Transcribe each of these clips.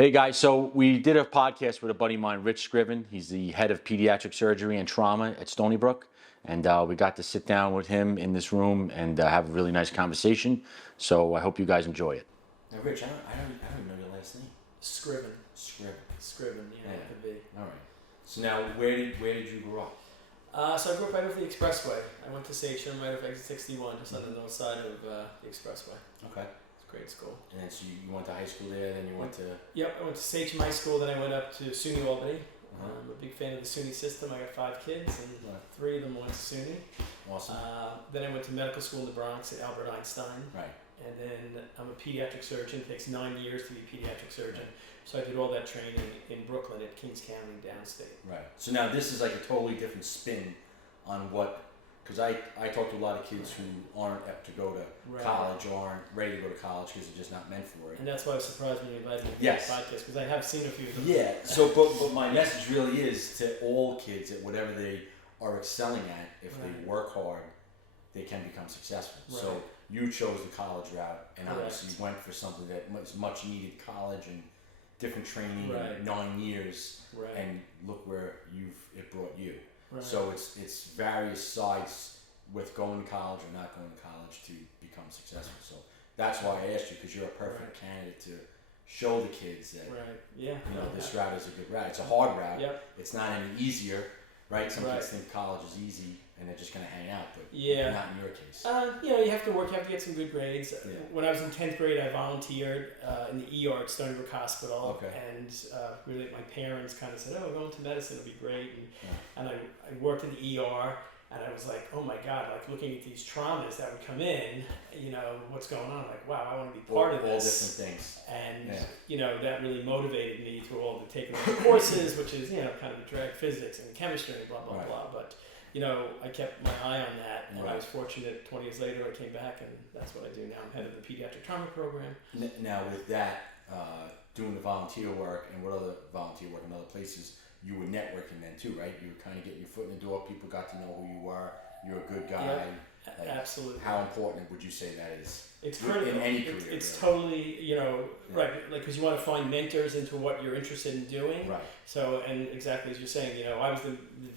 Hey guys, so we did a podcast with a buddy of mine, Rich Scriven. He's the head of pediatric surgery and trauma at Stony Brook. And we got to sit down with him in this room and have a really nice conversation. So I hope you guys enjoy it. Now, Rich, I don't know your last name. Scriven. Scriven, Yeah, it could be. All right. So now, where did you grow up? So I grew up right off the expressway. I went to Sachem right off exit 61, just on the north side of the expressway. Okay. It's a great school. And then so you went to high school there, then you went to... Yep, I went to Sachem High School, then I went up to SUNY Albany. I'm a big fan of the SUNY system. I got 5 kids, and 3 of them went to SUNY. Awesome. Then I went to medical school in the Bronx at Albert Einstein. Right. And then I'm a pediatric surgeon. It takes 9 years to be a pediatric surgeon. So I did all that training in Brooklyn at Kings County downstate. Right. So now this is like a totally different spin on what... Because I talk to a lot of kids who aren't up to go to college or aren't ready to go to college because they're just not meant for it. And that's why I was surprised when you invited me to Yes. the podcast, because I have seen a few of them. Yeah. So, but my message really is to all kids that whatever they are excelling at, if they work hard, they can become successful. Right. So you chose the college route, and Correct. obviously went for something that was much needed college and different training, Right. and 9 years, Right. and look where it brought you. Right. So it's various sides with going to college or not going to college to become successful. So that's why I asked you, because you're a perfect candidate to show the kids that Yeah. you know this route is a good route. It's a hard route. Yep. It's not any easier, right? Some Right. kids think college is easy and they're just going to hang out, but Yeah. not in your case. You have to work. You have to get some good grades. Yeah. When I was in 10th grade, I volunteered in the ER at Stony Brook Hospital. Okay. And really, my parents kind of said, "Oh, going to medicine will be great." Yeah. And I worked in the ER, and I was like, "Oh my God!" Like looking at these traumas that would come in. You know what's going on? Like, wow, I want to be part of this. All different things. And that really motivated me through all the taking all the courses, which is kind of a drag, physics and chemistry and blah blah blah. But I kept my eye on that, and I was fortunate. 20 years later, I came back, and that's what I do now. I'm head of the pediatric trauma program. Now, with that, doing the volunteer work and what other volunteer work in other places, you were networking then too, right? You were kind of getting your foot in the door. People got to know who you were. You're a good guy. Yep. Like, Absolutely. How important would you say that is? It's critical. In any career. It's totally, right, like, because you want to find mentors into what you're interested in doing. Right. So, and exactly as you're saying, I was the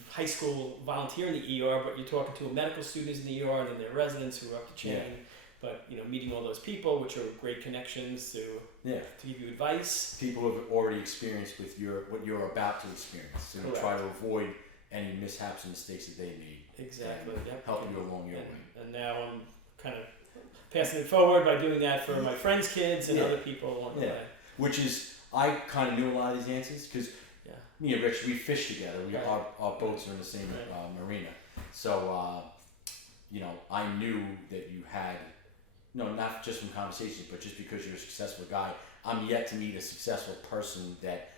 high school volunteer in the ER, but you're talking to medical students in the ER and then their residents who are up the chain. Yeah. But, meeting all those people, which are great connections to give you advice. People have already experienced with what you're about to experience. So Correct. try to avoid any mishaps and mistakes that they made. Exactly. And Yep. help you along your way. And now I'm kind of passing it forward by doing that for my friends' kids and other people along the way. Which is, I kind of knew a lot of these answers because me and Rich, we fish together. Our boats are in the same marina. So, I knew that you had, not just from conversations, but just because you're a successful guy. I'm yet to meet a successful person that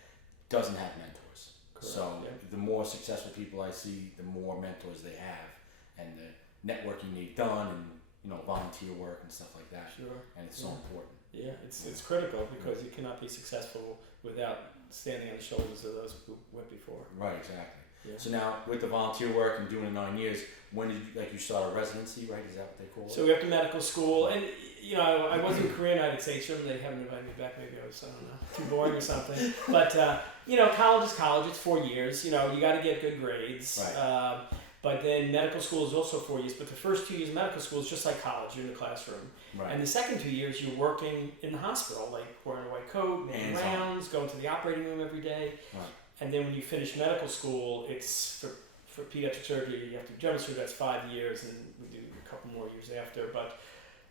doesn't have mentors. Correct. So the more successful people I see, the more mentors they have, and the networking they've done, and volunteer work and stuff like that. Sure. And it's so important. Yeah, it's critical because you cannot be successful without standing on the shoulders of those who went before. Right, exactly. Yeah. So now with the volunteer work and doing the 9 years, when did you start a residency, right? Is that what they call it? So we went to medical school, and I was in career night at Sachem. They haven't invited me back. Maybe I was, I don't know, too boring or something. But college is college. It's 4 years. You got to get good grades. Right. But then medical school is also 4 years. But the first 2 years of medical school is just like college. You're in the classroom. Right. And the second 2 years, you're working in the hospital, like wearing a white coat, making rounds, going to the operating room every day. Right. And then when you finish medical school, it's for pediatric surgery, you have to do general surgery, that's 5 years, and we do a couple more years after. But,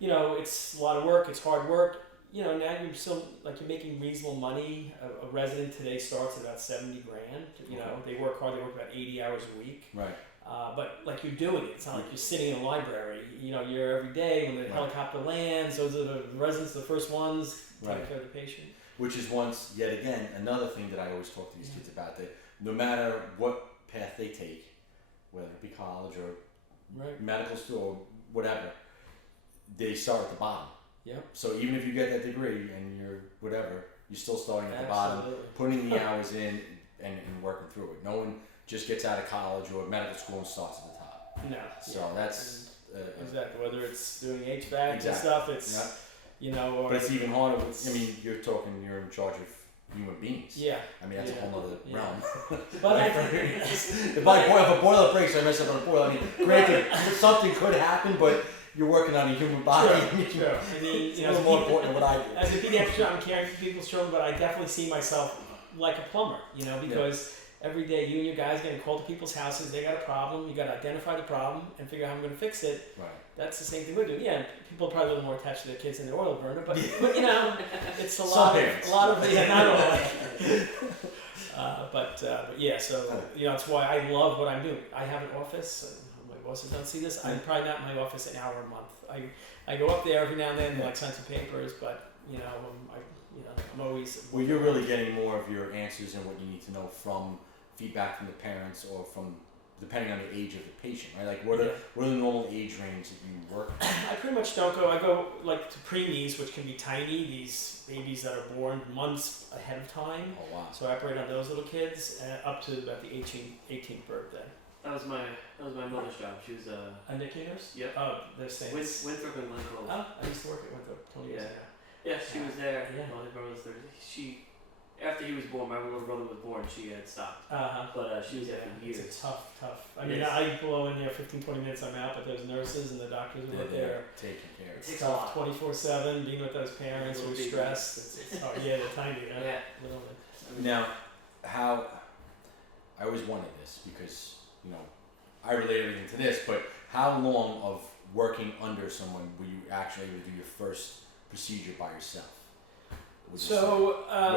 it's a lot of work, it's hard work. Now you're still, you're making reasonable money. A resident today starts at about $70,000. They work hard, they work about 80 hours a week. Right. But you're doing it. It's not like you're sitting in a library. You're every day when the helicopter lands. Those are the residents, the first ones taking care of the patient. Which is yet again, another thing that I always talk to these kids about, that no matter what path they take, whether it be college or medical school or whatever, they start at the bottom. Yep. So even if you get that degree and you're whatever, you're still starting at the bottom, putting the hours in and working through it. No one just gets out of college or medical school and starts at the top. No. So that's... exactly. Whether it's doing HVAC and stuff, it's... But it's even harder. You're in charge of human beings. Yeah. I mean, that's a whole other realm. But if a boiler breaks, I mess up on a boiler. I mean, granted, something could happen, but you're working on a human body. True. I mean, it's a little more important than what I do. As a pediatrician, I'm caring for people's children, but I definitely see myself like a plumber, because every day you and your guys getting called to people's houses, they got a problem, you got to identify the problem and figure out how I'm going to fix it. Right. That's the same thing we're doing. Yeah, people are probably a little more attached to their kids than their oil burner, but it's a lot of not all. But yeah, so that's why I love what I'm doing. I have an office. My bosses don't see this. I'm probably not in my office an hour a month. I go up there every now and then, like sign some papers, but I'm always. Well, you're really getting more of your answers and what you need to know from feedback from the parents or from, depending on the age of the patient, right? Like, what are the normal age range that you work with? I pretty much don't go. I go like to preemies, which can be tiny. These babies that are born months ahead of time. Oh wow! So I operate on those little kids up to about the 18th birthday. That was my mother's job. She was a NICU nurse. Yep. Oh, they're saying. Winthrop and Glen Cove. Oh, I used to work at Winthrop 20 years ago. Yeah, she was there. Yeah. My brother was there. After he was born, my little brother was born, she had stopped. But she was there for years. It's tough. I mean, I blow in there 15-20 minutes, I'm out, but those nurses and the doctors who are there taking care. It's tough, 24/7, being with those parents who are stressed. It's hard. Yeah, they're tiny. Yeah. Now, I always wanted this because, I relate everything to this, but how long of working under someone were you actually able to do your first procedure by yourself? Were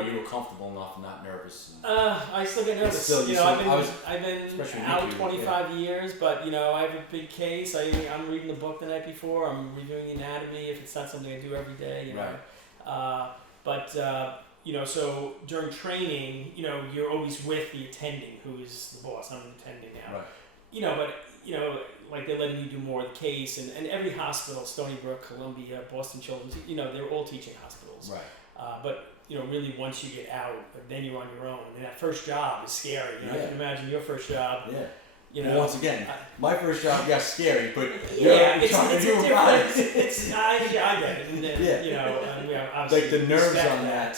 you comfortable enough and not nervous? I still get nervous. Still, I've been out 25 years, but I have a big case. I'm reading the book the night before. I'm reviewing the anatomy if it's not something I do every day. So during training, you're always with the attending, who is the boss. I'm an attending now. Right. Like they're letting you do more of the case, and every hospital, Stony Brook, Columbia, Boston Children's, they're all teaching hospitals. Right. But really, once you get out, then you're on your own. And that first job is scary. I can imagine your first job. Yeah. Well, once again, my first job, scary, but it's different. I get it. And, like the nerves on that.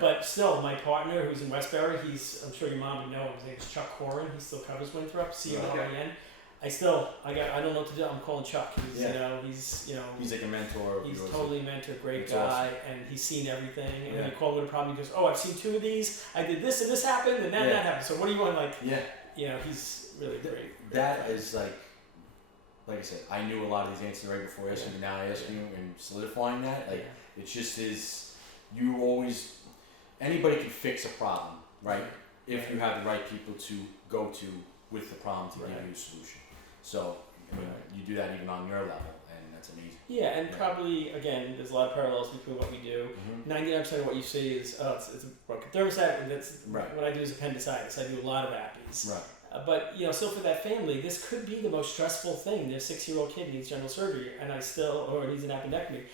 But still, my partner, who's in Westbury, I'm sure your mom would know him. His name's Chuck Corin. He still covers Winthrop. CMRIN. I don't know what to do. I'm calling Chuck. He's like a mentor. He's totally a mentor, great That's guy, awesome. And he's seen everything. And when you call him with a problem, he goes, "Oh, I've seen 2 of these. I did this and this happened, and then that happened. So what do you want?" He's really great. That is like I said, I knew a lot of these answers right before asking you. Now I ask you and solidifying that. It just is. You always, anybody can fix a problem, right? If you have the right people to go to with the problem to give you a solution. So you do that even on your level, and that's amazing. Yeah, and probably again, there's a lot of parallels between what we do. 99% of what you see is it's a broken thermostat, and that's what I do is appendicitis. I do a lot of appies. Right. But still for that family, this could be the most stressful thing. Their 6-year-old kid needs general surgery, and or needs an appendectomy,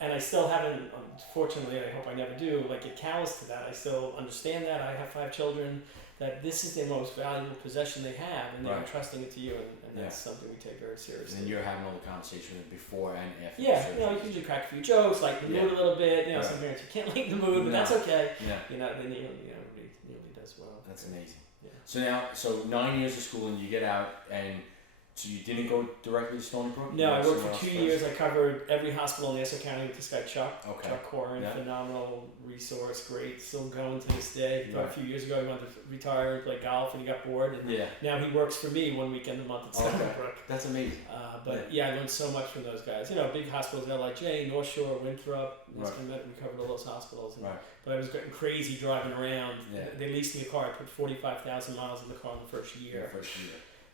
and I still haven't. Unfortunately, I hope I never do. Get callous to that. I still understand that. I have 5 children. That this is their most valuable possession they have, and they're entrusting it to you, and that's something we take very seriously. And you're having all the conversation with before and after. Yeah, you usually crack a few jokes, like the mood a little bit. Some parents you can't like the mood, but that's okay. Yeah. Then everybody does well. That's amazing. Yeah. So 9 years of school, and you get out, and so you didn't go directly to Stony Brook? No, I worked for 2 years. I covered every hospital in Nassau County with this guy Chuck. Okay. Chuck Corin, phenomenal resource, great, still going to this day. He thought a few years ago he wanted to retire and play golf, and he got bored. And now he works for me 1 weekend a month at Stony Brook. That's amazing. I learned so much from those guys. Big hospitals, LIJ, North Shore, Winthrop. We covered all those hospitals. But I was getting crazy driving around. They leased me a car. I put 45,000 miles in the car in the first year.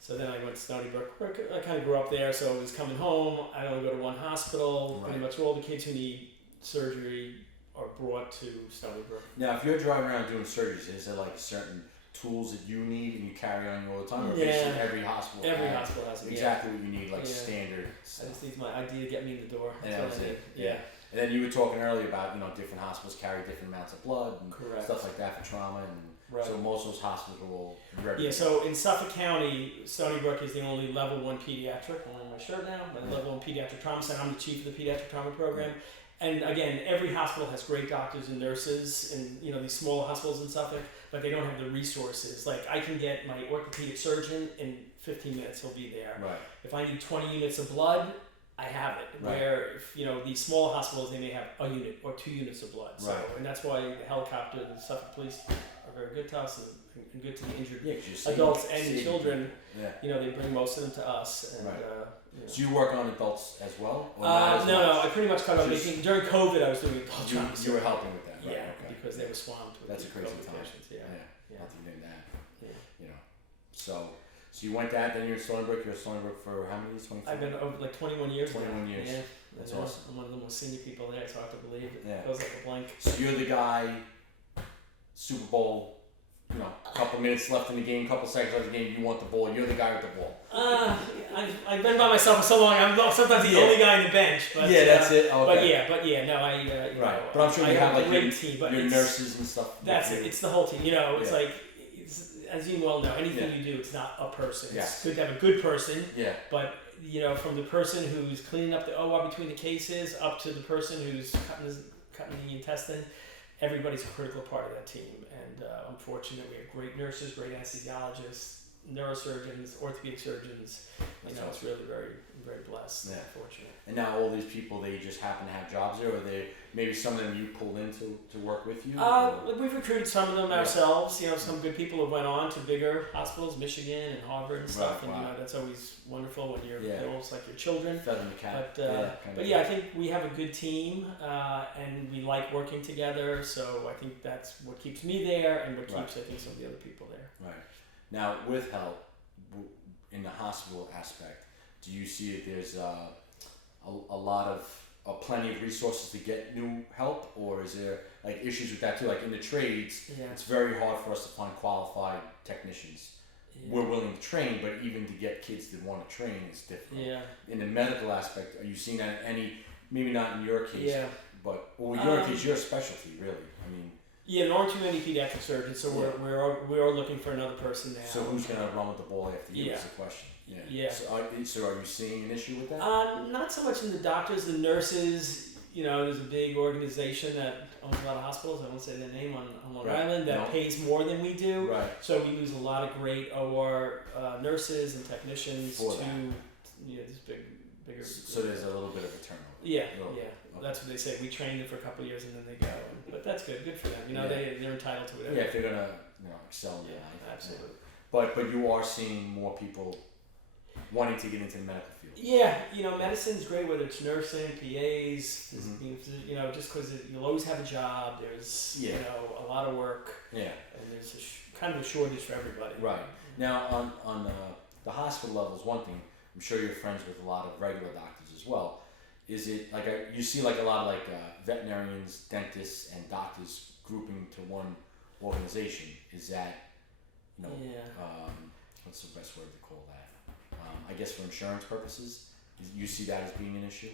So then I went to Stony Brook. I kind of grew up there, so I was coming home. I only go to one hospital. Pretty much all the kids who need surgery are brought to Stony Brook. Now, if you're driving around doing surgeries, is there certain tools that you need and you carry on you all the time? Or basically every hospital has them. Exactly what you need, standard stuff. I just need my ID to get me in the door. That's it. Yeah. And then you were talking earlier about, different hospitals carry different amounts of blood and stuff like that for trauma. And so most of those hospitals are all ready. Yeah, so in Suffolk County, Stony Brook is the only level 1 pediatric. I'm wearing my shirt now. Level 1 pediatric trauma center. I'm the chief of the pediatric trauma program. And again, every hospital has great doctors and nurses, and these smaller hospitals in Suffolk, but they don't have the resources. Like I can get my orthopedic surgeon in 15 minutes; he'll be there. Right. If I need 20 units of blood, I have it. Right. Where if these smaller hospitals, they may have a unit or 2 units of blood. So, Right. and that's why the helicopter, the Suffolk Police are very good to us and good to the injured Yeah, 'cause you're adults saving and children. Yeah. They bring most of them to us. And, Right. So you work on adults as well? Or no, I pretty much cut out Just- making. During COVID, I was doing adult You, trauma. you were helping with that, right? Yeah, Okay. because they were swamped with That's a crazy COVID time. patients. Yeah. Yeah. Nothing than that. Yeah. So you went that, then you're at Stony Brook. You're at Stony Brook for how many years? 24? I've been over like 21 years. 21 now. years. Yeah. That's And, awesome. I'm one of the most senior people there. It's hard to believe. It Yeah. goes like a blank. So you're the guy, Super Bowl, a couple minutes left in the game, couple seconds left in the game, you want the ball, you're the guy with the ball. I've been by myself for so long. I'm sometimes the only guy in the bench. But, that's it. Okay. But no, I Right. But I'm sure you have a like great team. But your it's- nurses and stuff. That's with it. you. It's the whole team. It's Yeah. like, as you well know, anything Yeah. you do, it's not a person. It's Yes. good to have a good person, Yeah. but from the person who's cleaning up the OR between the cases up to the person who's cutting the intestine, everybody's a critical part of that team. And I'm fortunate we have great nurses, great anesthesiologists, neurosurgeons, orthopedic surgeons. That's It's awesome. really very, very blessed. Yeah. And fortunate. And now all these people, they just happen to have jobs there, or they maybe some of them you pulled in to work with you. or- We've recruited some of them Yeah. ourselves. Some good people have went on to bigger hospitals, Michigan and Harvard and stuff. Right, And wow. that's always wonderful when Yeah. they're almost like your children. Feather in the cap. But I think we have a good team, and we like working together. So I think that's what keeps me there, and what keeps I think some of the other people there. Right. Now, with help in the hospital aspect, do you see that there's a lot of plenty of resources to get new help, or is there like issues with that too? Like in the trades, Yeah. it's very hard for us to find qualified technicians. We're willing to train, but even to get kids that want to train is difficult. Yeah. In the medical aspect, are you seeing that in any? Maybe not in your case, Yeah. but your case, your specialty, really. I mean. Yeah, there aren't too many pediatric surgeons, so we are looking for another person now. So who's gonna run with the ball after you? Yeah. Is the question. Yeah. Yeah. So are you seeing an issue with that? Not so much in the doctors, the nurses. There's a big organization that owns a lot of hospitals. I won't say their name on Long Right. Island that No. pays more than we do. Right. So we lose a lot of great OR nurses and technicians For to that. this bigger. So there's a little bit of a turnover. Yeah, Little- yeah. okay. That's what they say. We train them for a couple of years and then they go. But that's good. Good for them. Yeah. They're entitled to whatever. Yeah, if they're gonna excel in Yeah, life. absolutely. But you are seeing more people wanting to get into the medical field. Yeah, medicine's great, whether it's nursing, PAs, Mhm. just because you'll always have a job. There's, Yeah. a lot of work, Yeah. and there's kind of a shortage for everybody. Right. Now on the hospital level is one thing. I'm sure you're friends with a lot of regular doctors as well. Is it like you see like a lot of like veterinarians, dentists, and doctors grouping to one organization? Is that Yeah. What's the best word to call that? I guess for insurance purposes, you see that as being an issue.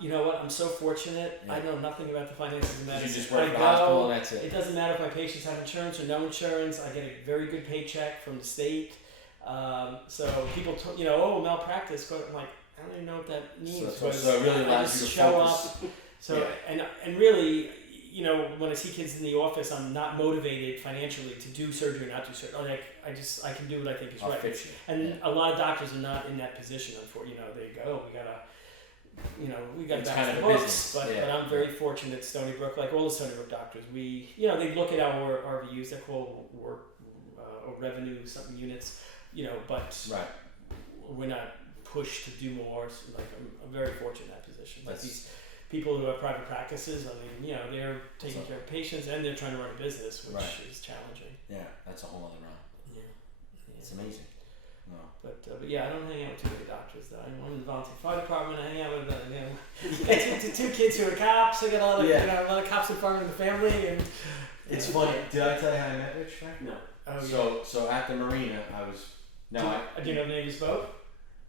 You know what? I'm so fortunate. Yeah. I know nothing about the finances of You medicine. just work I for the go, hospital and that's it. It doesn't matter if my patients have insurance or no insurance. I get a very good paycheck from the state. So people, malpractice. I'm like, I don't even know what that means. So but it really I allows just you to show focus. up. So Yeah. and really, when I see kids in the office, I'm not motivated financially to do surgery or not do surgery. Like I can do what I think is I'll right. fix it. And Yeah. a lot of doctors are not in that position. Unfortunately, they go, we gotta. We got It's back kind to of the a books, business, but yeah. I'm very fortunate at Stony Brook, like all the Stony Brook doctors. We, they look at our RVUs, they're called work or revenue something units, but Right. we're not pushed to do more. So, like I'm very fortunate in that position. Like That's- these people who have private practices, they're taking care of patients and they're trying to run a business, which Right. is challenging. Yeah, that's a whole other realm. Yeah. It's amazing. No. But yeah, I don't hang out with too many doctors though. I'm in the volunteer fire department. I hang out with two kids who are cops. I got a lot of a lot of cops in front of the family, and It's funny. Did I tell you how I met Rich? No. So at the marina, I was. do you know the name of his boat?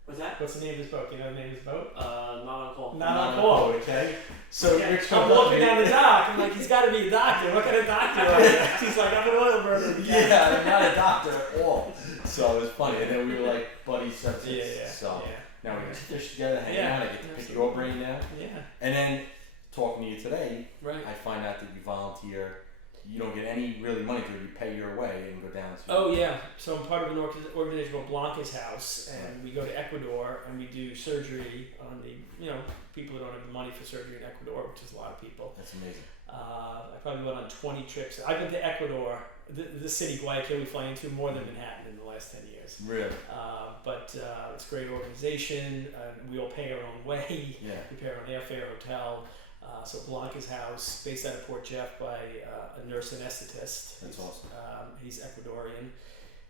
What's that? What's the name of his boat? Do you know the name of his boat? Not on call. Not on call. Okay. So Yeah, Rich I'm comes up to walking me. down the dock. I'm like, he's got to be a doctor. What kind of doctor? Are you? He's like, I'm an oil burner. Yeah, I'm not a doctor at all. So it was funny, and then we were like buddies since. Yeah. So Yeah. now we get to fish together, hang Yeah, out. I get to pick absolutely. your brain now. Yeah. And then talking to you today, Right. I find out that you volunteer. You don't get any really money to it. You pay your way and go down to. Oh yeah, so I'm part of an organization called Blanca's House, and we go to Ecuador and we do surgery on the people who don't have the money for surgery in Ecuador, which is a lot of people. That's amazing. I probably went on 20 trips. I've been to Ecuador, the city Guayaquil we fly into, more than Manhattan in the last 10 years. Really? But it's a great organization. We all pay our own way. Yeah. We pay our own airfare, hotel. So Blanca's House, based out of Port Jeff by a nurse anesthetist. That's awesome. He's Ecuadorian,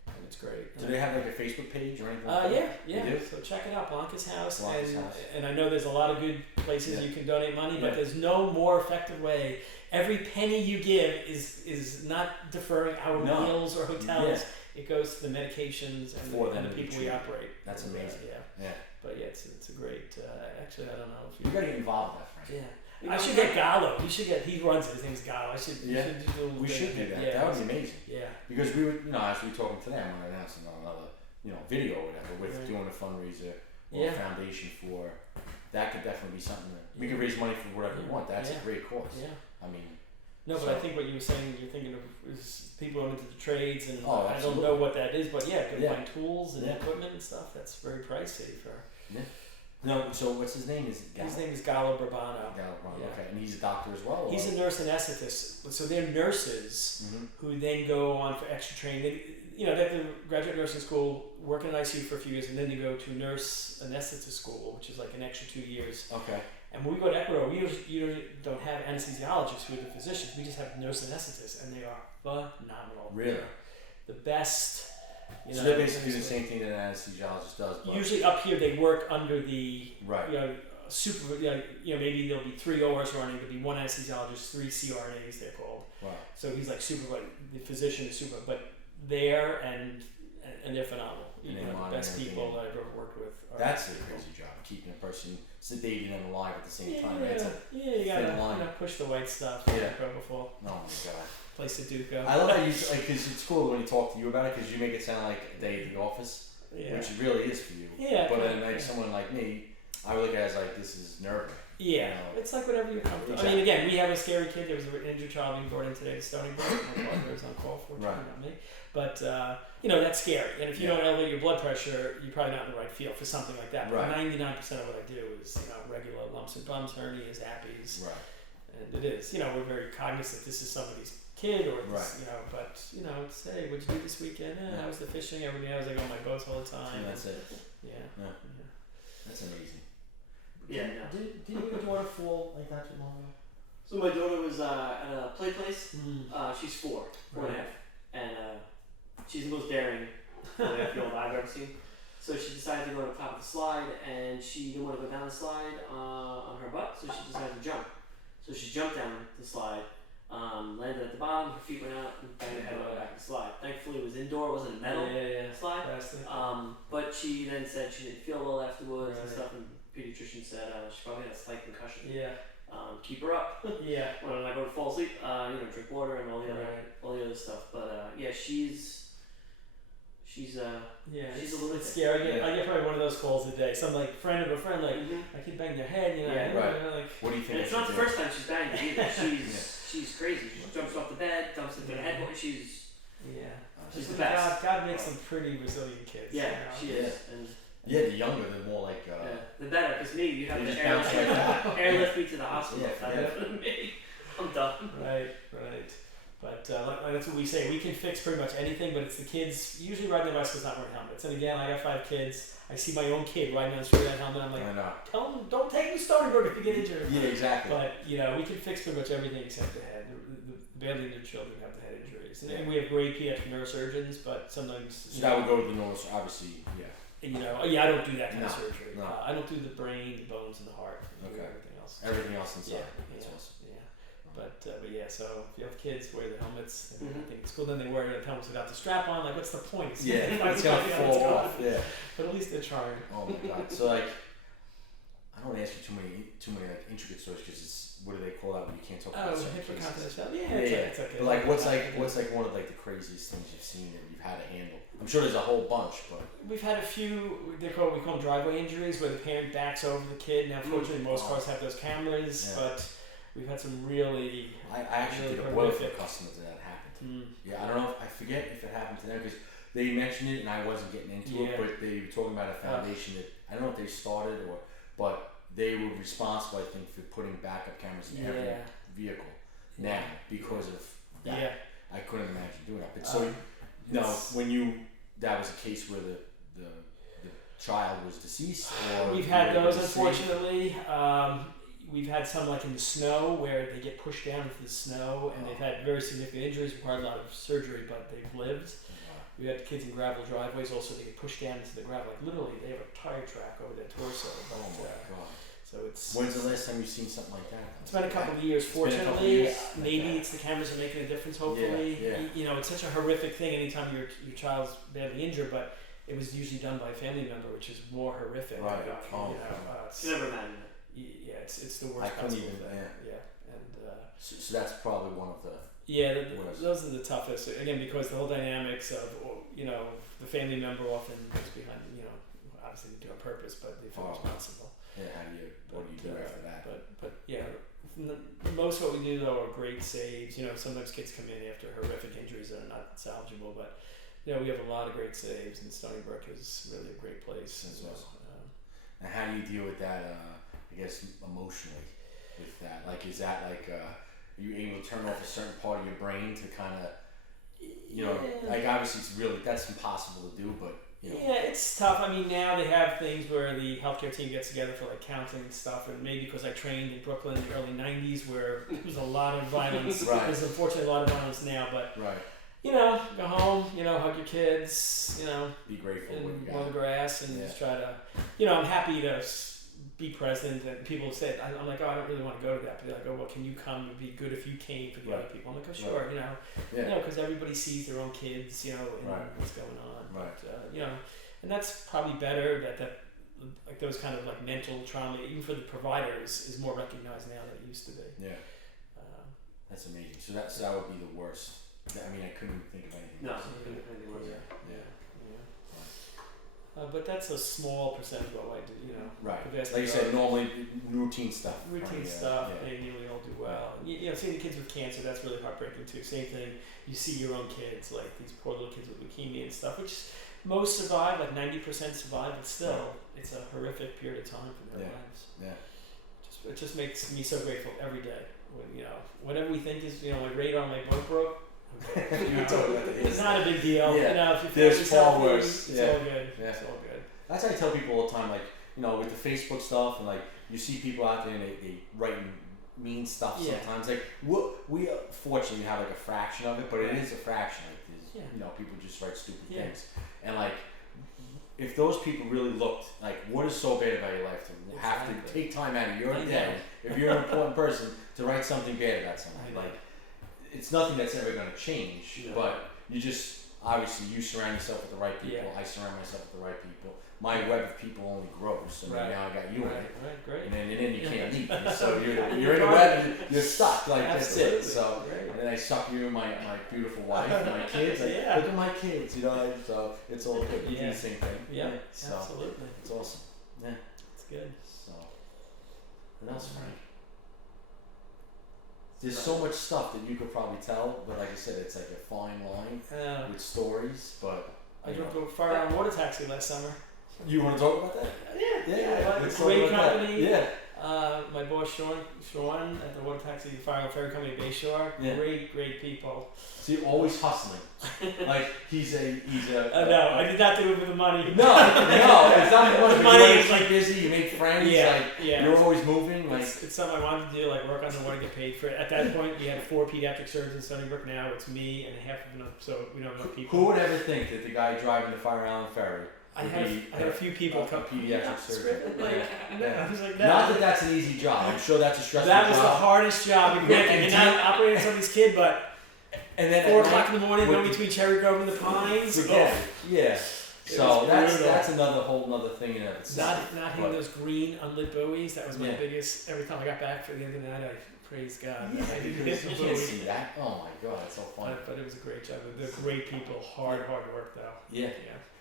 and it's great. Do they have like a Facebook page or anything? Like Yeah. They do? So check it out, Blanca's House. Blanca's House. And I know there's a lot of good places you can donate money, but Yeah. there's no more effective way. Every penny you give is not deferring our meals or hotels. Yeah. It goes to the medications and the people we operate. That's amazing. Yeah. But yeah, it's a great. Actually, I don't know if You got to get involved with that, Frank. Yeah. I should get Gallo. You should get. He runs it. His name's Gallo. We should do that. Yeah, That would be amazing. Yeah. Because we would, as we were talking today, I'm going to announce another, video or whatever with Right. doing a fundraiser or a foundation for. That could definitely be something that we could raise money for whatever we want. That's a great cause. Yeah. I mean. No, but I think what you were saying, you're thinking of is people are into the trades, and I absolutely. don't know what that is, but good Yeah. buying tools and equipment and stuff. That's very pricey for. Yeah. No, so what's his name? His name is Gallo Bourbano. Okay, and he's a doctor as well? He's a nurse anesthetist. So they're nurses who then go on for extra training. They have to graduate nursing school, work in an ICU for a few years, and then they go to nurse anesthetist school, which is like an extra 2 years. Okay. And when we go to Ecuador, we usually don't have anesthesiologists who are the physicians. We just have nurse anesthetists, and they are phenomenal. Really? They're the best. So they're basically the same thing that an anesthesiologist does. But usually up here they work under the right. Maybe there'll be 3 ORs running. There'll be 1 anesthesiologist, 3 CRNAs they're called. Wow. So he's like the physician is super, but there and they're phenomenal. The best people that I've ever worked with. That's a crazy job, keeping a person sedated and alive at the same time. Right? You gotta push the white stuch. Yeah. Before. Oh my god. Play Sudoku. I love how you because it's cool when you talk to you about it because you make it sound like a day at the office, which it really is for you. Yeah. But then someone like me, I would look at it as like this is nerve-wracking. Yeah, it's like whatever you're comfortable. Exactly. I mean, again, we have a scary kid. There was an injured child being brought in today to Stony Brook. My partner was on call for it, not me. But that's scary. And if you don't elevate your blood pressure, you're probably not in the right field for something like that. But 99% of what I do is regular lumps and bumps, hernias, appies. Right. And it is. We're very cognizant this is somebody's kid or this, but it's hey, what'd you do this weekend? How was the fishing? Every day I was like on my boats all the time. And that's it. Yeah. That's amazing. Yeah. Did your daughter fall like that too long ago? So my daughter was at a play place. She's 4 and a half, and she's the most daring 4.5-year-old I've ever seen. So she decided to go to the top of the slide, and she didn't want to go down the slide on her butt, so she decided to jump. So she jumped down the slide, landed at the bottom, her feet went out, and banged her head on the back of the slide. Thankfully, it was indoor, it wasn't a metal slide. But she then said she didn't feel well afterwards and stuff, and the pediatrician said she probably had a slight concussion. Yeah. Keep her up. Yeah. When I go to fall asleep, drink water and all the other stuff. But she's a little bit scary. I get probably one of those calls a day. Some friend of a friend, my kid banged their head. What do you think? And it's not the first time she's banged it either. She's crazy. She jumps off the bed, dumps into the head. She's the best. God makes some pretty resilient kids. Yeah, she is. And the younger, the more like. The better, because me, you have to airlift me to the hospital. Me. I'm done. Right. But that's what we say. We can fix pretty much anything, but it's the kids usually riding their bicycles not wearing helmets. And again, I got 5 kids. I see my own kid riding down the street without a helmet. I'm like, tell them, don't take me to Stony Brook if you get injured. Yeah, exactly. But we can fix pretty much everything except the head. The badly injured children have the head injuries, and we have great pediatric neurosurgeons. But sometimes that would go to the nose, obviously. Yeah. I don't do that kind of surgery. No. I don't do the brain, the bones, and the heart. I do everything else. Everything else inside. That's awesome. But so if you have kids, wear the helmets. I think it's cool. Then they wear the helmets without the strap on. Like, what's the point? It's gonna fall off. Yeah. But at least they're trying. Oh my god. So I don't want to ask you too many intricate stories because it's what do they call that when you can't talk about certain cases? It's okay. But what's one of the craziest things you've seen that you've had to handle? I'm sure there's a whole bunch, but we've had a few. We call them driveway injuries where the parent backs over the kid. Now, fortunately, most cars have those cameras, but. we've had some really. I actually really did a boil for a horrific. customer that happened. Mm. Yeah, I don't know. I forget if it happened to them because they mentioned it and I wasn't getting into Yeah. it, but they were talking about a foundation that I don't know if they started but they were responsible, I think, for putting backup cameras in every Yeah. vehicle now because of that. Yeah. I couldn't imagine doing that. But so that was a case where the child was deceased, or We've had you were those, able to see? unfortunately. We've had some like in the snow where they get pushed down into the snow and they've had very significant injuries, required a lot of surgery, but they've lived. We had kids in gravel driveways also, they get pushed down into the gravel. Like literally, they have a tire track over their torso. Oh But, my god! so it's. When's the last time you've seen something like that? It's been a couple of years, It's been a couple of fortunately. years. Maybe Okay. it's the cameras are making a difference, hopefully. Yeah. You know, it's such a horrific thing anytime your child's badly injured, but it was usually done by a family member, which is more horrific. Right. You Oh, know, I can never imagine it. yeah, it's the worst I couldn't possible even. thing. Yeah. Yeah, and So that's probably one of the. Worst. those are the toughest. Again, because the whole dynamics of the family member often goes behind. Obviously they do it on purpose, but they feel Oh. responsible. Yeah. What do you do after that? But yeah, most of what we do though are great saves. Sometimes kids come in after horrific injuries that are not salvageable, but we have a lot of great saves, and Stony Brook is really a great place. That's So, awesome. And how do you deal with that? I guess emotionally, with that. Like, is that like? Are you able to turn off a certain part of your brain to kind of, like obviously that's impossible to do, but Yeah, it's tough. I mean, now they have things where the healthcare team gets together for like counseling and stuff, and maybe because I trained in Brooklyn in the early '90s, where there was a lot of violence. Right. There's unfortunately a lot of violence now, but right, go home, hug your kids, be grateful for what you and mow the got. grass, and Yeah. just try to, I'm happy to be present. And people say, I'm like, oh, I don't really want to go to that, but they're like, oh, well, can you come? It'd be good if you came for the other people. I'm like, oh, sure, Yeah, because everybody sees their own kids, and Right. what's going on. Right. But, and that's probably better that like those kind of like mental trauma, even for the providers, is more recognized now than it used to be. yeah, that's amazing. So that would be the worst. I mean, I couldn't think of anything. No, else. couldn't think of it. Yeah. But that's a small percentage of what I do, Right. The vast Like you said, majority. normally routine stuff. Routine Yeah, stuff, yeah. they nearly all do well. Seeing the kids with cancer, that's really heartbreaking too. Same thing, you see your own kids, like these poor little kids with leukemia and stuff, which most survive, like 90% survive, but still, it's a horrific period of time for their Yeah. lives. Yeah. It just makes me so grateful every day. When, whatever we think is, my radar on my boat broke. Okay. It's not a big deal. Yeah. If you feel There's yourself far worse. it's Yeah. all good. Yeah. It's all good. That's how I tell people all the time, like, with the Facebook stuff, and like, you see people out there and they writing mean stuff Yeah. sometimes. Like, we fortunately have like a fraction of it, but it is a fraction. Like, there's, people just write stupid things. And like, if those people really looked, like, what is so bad about your life to have to Exactly. take time out of your I know. day, if you're an important person, to write something bad about somebody? I know. Like, it's nothing that's ever going to change, No. but you just, obviously, you surround yourself with the right people. Yeah. I surround myself with the right people. My web of people only grows, so Right. now I got you in it. Right, great. And then you can't leave. So Yeah. you're in the web, you're stuck. Like, that's it. Absolutely. So, Great. and then I suck you and my beautiful wife and my kids. Like, Yeah. look at my kids, so it's all good. We do Yeah. the same thing. Yeah, So absolutely. it's awesome. Yeah. It's good. So what else, Frank? There's so much stuff that you could probably tell, but like I said, it's like a fine line with stories. But I drove a fire-on water taxi last summer. you want to talk about that? Yeah. Let's talk Great about that. company. Yeah. My boss Sean at the water taxi fire and ferry company Bayshore. Yeah. Great people. See, always hustling. Like he's a. No, I did not do it with the money. No, it's not the money. The money You're is always busy. You make friends. Yeah, Like yeah. you're always moving. Like It's something I wanted to do, like work on the water, get paid for it. At that point, we had 4 pediatric surgeons in Stony Brook. Now it's me and half of enough, so we don't have enough people. who would ever think that the guy driving the Fire Island ferry? I would had be a few people come. pediatric surgeon. Like, no, I was like, no. Not that that's an easy job. I'm sure that's a stressful That was the job. hardest job. Yeah, Granted, you're not operating somebody's kid, but And then 4 at o'clock in the morning, with going between Cherry Grove and the Pines. Forget it. Yeah. So was that's brutal. another whole nother thing in of itself. Not hitting But- those green unlit buoys. That was my Yeah. biggest. Every time I got back for the end of the night, I Praise God. Yeah, I didn't because get you the can't movie. see that. Oh my God, it's so funny. But it was a great job. They're great people. Hard work though. Yeah. Yeah.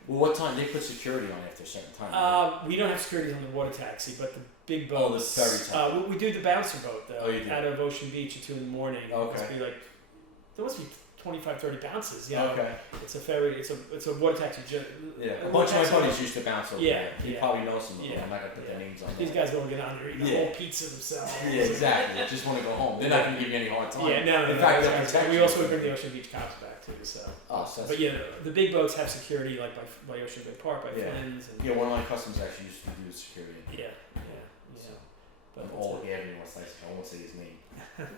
Well, what time they put security on after a certain time? Right? We don't have security on the water taxi, but the big Oh, the boats. ferry time. We do the bouncer boat though. Oh, you do? Out of Ocean Beach at 2 in the morning. Okay. There must be 25, 30 bounces. You know. Okay. It's a ferry. It's a water taxi. Yeah. A bunch of my buddies used to bounce over Yeah, there. You yeah. probably know some of them. Yeah. I'm not gonna put their names on These there. guys won't get on there eating a Yeah. whole pizza themselves. Yeah, exactly. Just want to go home. They're not gonna give you any hard time. Yeah, no. In fact, they'll no. protect We you. also bring the Ocean Beach cops back too. So. Oh, so that's But yeah, the big boats have security, like by Ocean Bay Park, by Yeah. Flynn's, and yeah. One of my customers actually used to do security. yeah. So, But on all Avenue, West Nice. I won't say his name,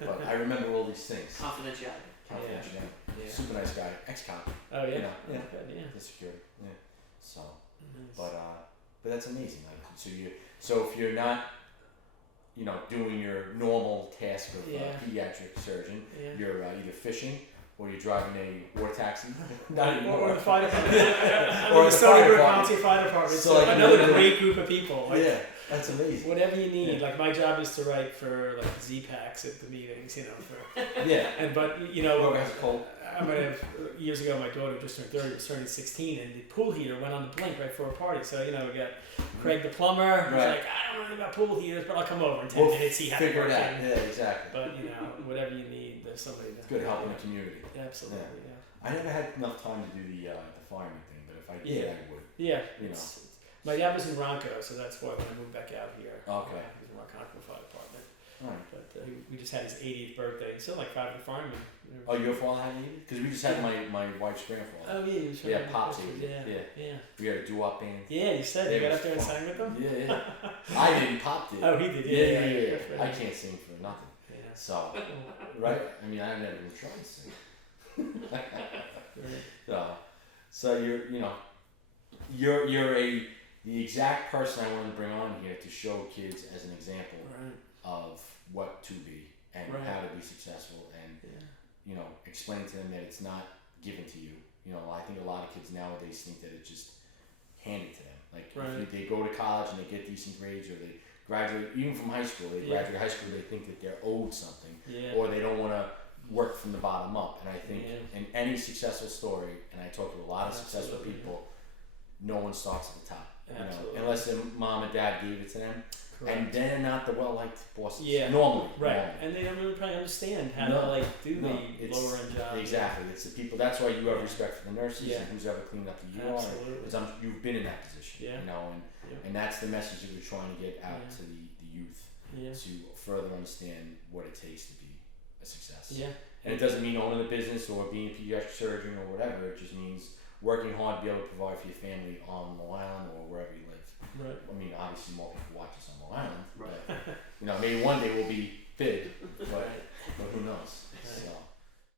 but I remember all these things. Confidentiality. Confidential. Yeah. Super nice guy, ex-cop. Oh yeah. You know, Oh, yeah. good, yeah. The security. Yeah. So, Nice. but that's amazing. Like, so if you're not, doing your normal task of Yeah. pediatric surgeon, Yeah. you're either fishing or you're driving a war taxi. Not Or anymore. the fire department. Or Or the the Stony fire Brook department. Volunteer Fire Department. So, like, another you're- great group of people. Like, Yeah, that's amazing. Whatever you need. Yeah. Like my job is to write for like Z-Packs at the meetings, For Yeah. but Whoever has a cold. I might have years ago. My daughter just turned 30, was turning 16, and the pool heater went on the blink right for a party. So we got Craig the plumber. He's Right. like, I don't know anything about pool heaters, but I'll come over in 10 We'll minutes. See how figure it works. out. Yeah, exactly. But whatever you need, there's somebody. It's good helping the community. Absolutely, I never had enough time to do the fireman thing, but if I did, Yeah. I would. yeah. You My dad was in Ronco, so that's why when I moved back out here. Okay. He was in Ronco Fire Department. All right. But we just had his 80th birthday. He's still like 5 of the firemen. Oh, your father had it? Because we just had my wife's grandfather. Oh yeah, he was Yeah, showing Pops pictures. ate it. Yeah. We had a doo-wop band. Yeah, you said It you got was up there and fun. sang with them. Yeah. I didn't. Pop did. Oh, he did. Yeah. Good for I him. can't sing for nothing. Yeah. So, right? I mean, I've never even tried to sing. So you're the exact person I wanted to bring on here to show kids as an example Right. of what to be and Right. how to be successful and explain to them that it's not given to you. I think a lot of kids nowadays think that it's just handed to them. Like Right. if they go to college and they get decent grades or they graduate, even from high school, they Yeah. graduate high school, they think that they're owed something Yeah. or they don't want to work from the bottom up. And I think Yeah. in any successful story, and I talk to a lot of successful Absolutely, people, no one starts at the top. Absolutely. Unless their mom and dad gave it to them, Correct. and they're not the well-liked bosses. Yeah. Normally, Right. normally. And they don't really probably understand how No. to do No, the it's- lower end jobs. Exactly. It's the people. That's why you have Yeah. respect for the nurses Yeah. and who's ever cleaned up the ER. Absolutely. Because you've been in that position. Yeah. And that's the message that we're trying to get out Yeah. to the youth Yeah. to further understand what it takes to be a success. Yeah. And it doesn't mean owning a business or being a pediatric surgeon or whatever. It just means working hard to be able to provide for your family on Long Island or wherever you live. Right. I mean, obviously more people watch us on Long Island. Right. But, maybe one day we'll be big, but, Right. but who knows?